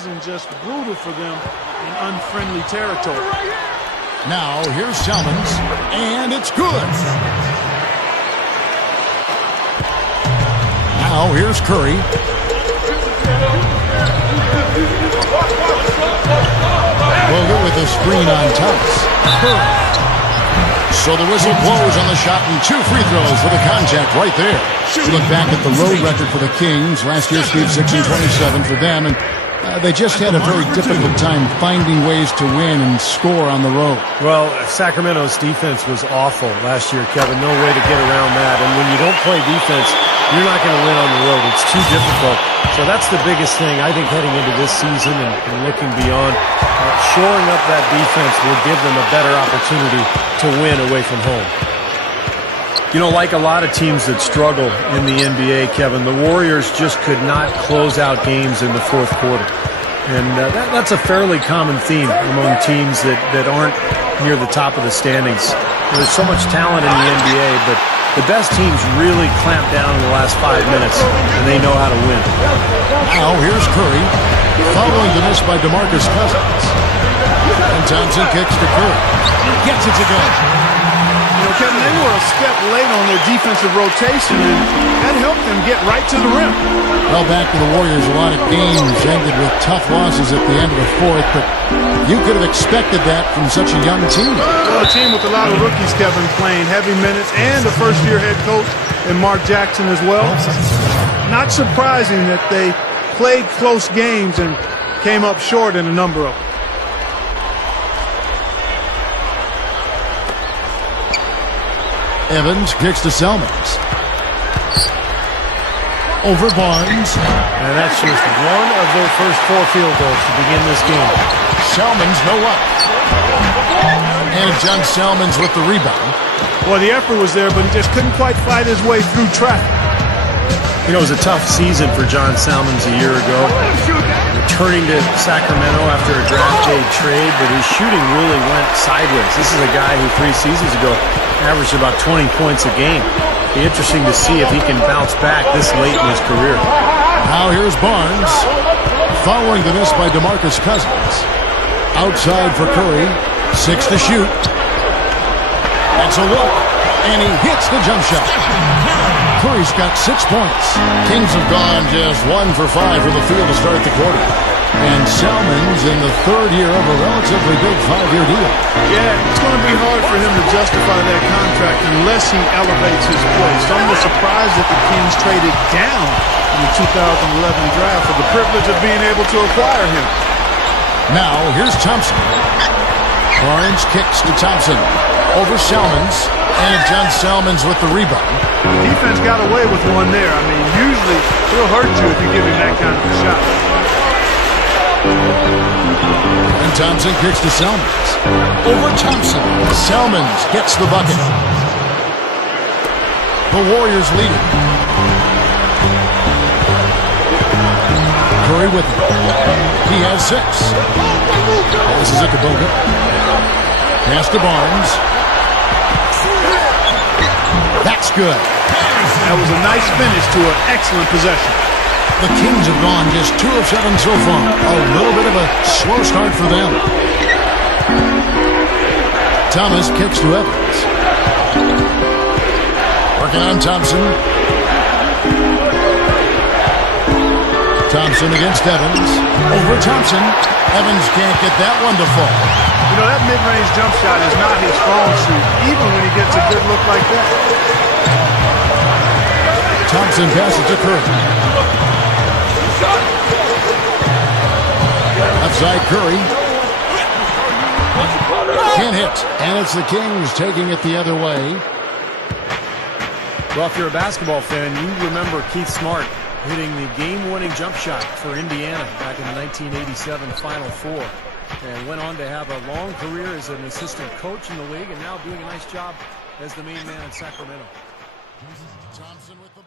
season just brutal for them in unfriendly territory. Now here's Salmons, and it's good. Now here's Curry. Bogut with a screen on Tubbs. Curry. So the whistle blows on the shot, and 2 free throws for the contact right there. Look back at the road record for the Kings. Last year, Steve, 6-27 for them, and they just had a very difficult time finding ways to win and score on the road. Well, Sacramento's defense was awful last year, Kevin. No way to get around that. And when you don't play defense, you're not going to win on the road. It's too difficult. So that's the biggest thing, I think, heading into this season and looking beyond. Shoring up that defense will give them a better opportunity to win away from home. You know, like a lot of teams that struggle in the NBA, Kevin, the Warriors just could not close out games in the fourth quarter. And that's a fairly common theme among teams that aren't near the top of the standings. There's so much talent in the NBA, but the best teams really clamp down in the last 5 minutes, and they know how to win. Now here's Curry, following the miss by DeMarcus Cousins. And Thompson kicks to Curry. Gets it to go. You know, Kevin, they were a step late on their defensive rotation, and that helped them get right to the rim. Well, back to the Warriors, a lot of games ended with tough losses at the end of the fourth, but you could have expected that from such a young team. Well, a team with a lot of rookies, Kevin, playing heavy minutes, and a first-year head coach in Mark Jackson as well. Not surprising that they played close games and came up short in a number of them. Evans kicks to Salmons. Over Barnes. And that's just one of their first 4 field goals to begin this game. Salmons, no luck. And John Salmons with the rebound. Well, the effort was there, but he just couldn't quite fight his way through traffic. You know, it was a tough season for John Salmons a year ago. Returning to Sacramento after a draft day trade, but his shooting really went sideways. This is a guy who 3 seasons ago averaged about 20 points a game. Be interesting to see if he can bounce back this late in his career. Now here's Barnes, following the miss by DeMarcus Cousins. Outside for Curry, 6 to shoot. That's a look, and he hits the jump shot. Curry's got 6 points. Kings have gone just 1 for 5 from the field to start the quarter. And Salmons in the 3rd year of a relatively big 5-year deal. Yeah, it's going to be hard for him to justify that contract unless he elevates his play. So I'm surprised that the Kings traded down in the 2011 draft for the privilege of being able to acquire him. Now, here's Thompson. Barnes kicks to Thompson. Over Salmons. And John Salmons with the rebound. Defense got away with one there. I mean, usually he'll hurt you if you give him that kind of a shot. And Thompson kicks to Salmons. Over Thompson. Salmons gets the bucket. The Warriors lead it. Curry with it. He has 6. This is it to Bogut. Pass to Barnes. That's good. That was a nice finish to an excellent possession. The Kings have gone just 2 of 7 so far. A little bit of a slow start for them. Thomas kicks to Evans. Working on Thompson. Thompson against Evans. Over Thompson. Evans can't get that one to fall. You know, that mid-range jump shot is not his strong suit, even when he gets a good look like that. Thompson passes to Curry. Outside Curry. Can't hit. And it's the Kings taking it the other way. Well, if you're a basketball fan, you remember Keith Smart hitting the game-winning jump shot for Indiana back in the 1987 Final Four. And went on to have a long career as an assistant coach in the league and now doing a nice job as the main man in Sacramento. Thompson with the